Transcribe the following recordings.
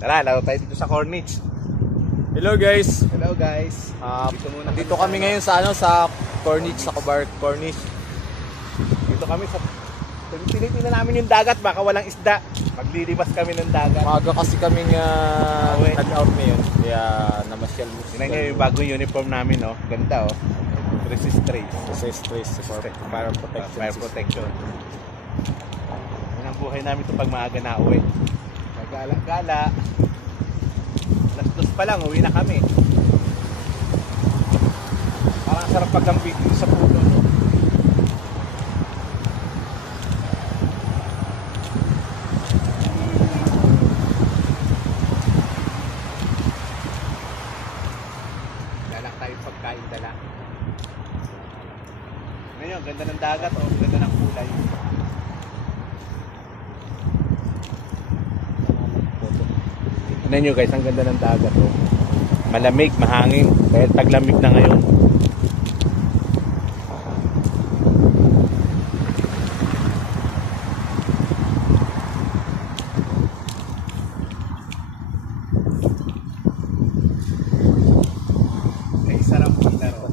Tara, laro tayo dito sa Corniche. Hello guys. Hello guys. Dito kami ngayon sa sa Corniche, sa Cobar Corniche. Dito kami sa tinitingnan namin yung dagat, baka walang isda. Maglilibas kami ng dagat. Maaga kasi kaming nag-out ngayon. Kaya namasyal mo. Tingnan nyo yung bagong uniform namin, no? Ganda, oh. Resist trace. Resist trace for fire protection. Fire protection. Yan ang buhay namin ito pag maaga na uwi. Gala-gala. Alas 2 pa lang, uwi na kami. Parang sarap pagkampit sa puno, no? Lalak tayong pagkain dala. Ngayon, ganda ng dagat, oh. Ganda ng kulay. Tignan nyo guys, ang ganda ng dagat, oh. Malamig, mahangin. Dahil taglamig na ngayon. Ay, sarap maglaro.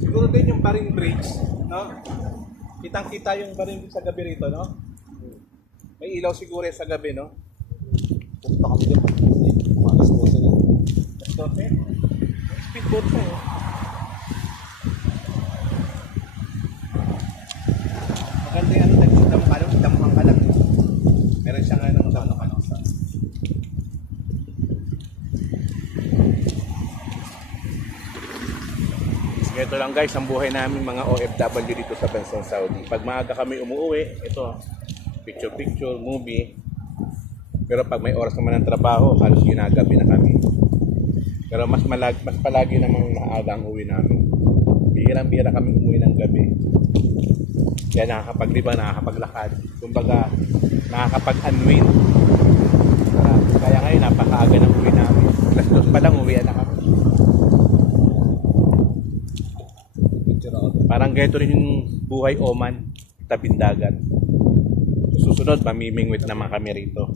Siguro din yung Baring Bridge, no? Kitang-kita yung Baring Bridge sa gabi rito, no? May ilaw siguro sa gabi, no? Punta kami dyan. Alas 12 na. Alas 12? Speedboat na, eh. Maganda yung ano, damuhan ka lang. Meron siyang ano, damuhan ka lang. Ito lang guys, ang buhay namin mga OFW dito sa bansang Saudi. Pag maaga kami umuwi, ito, picture-picture, movie. Pero pag may oras naman ng trabaho, halos ginagabi na kami. Pero mas palagi namang maaga ang uwi namin. Bihirang-bihira kami umuwi ng gabi. Kaya nakakapaglibang, nakakapaglakad. Kumbaga, nakakapag-unwind. Kaya ngayon, napakaaga ng uwi namin. Alas 2 pa lang, uwian na kami. Parang ganito rin yung buhay Oman, tabing dagat. Susunod, mamimingwit naman kami rito.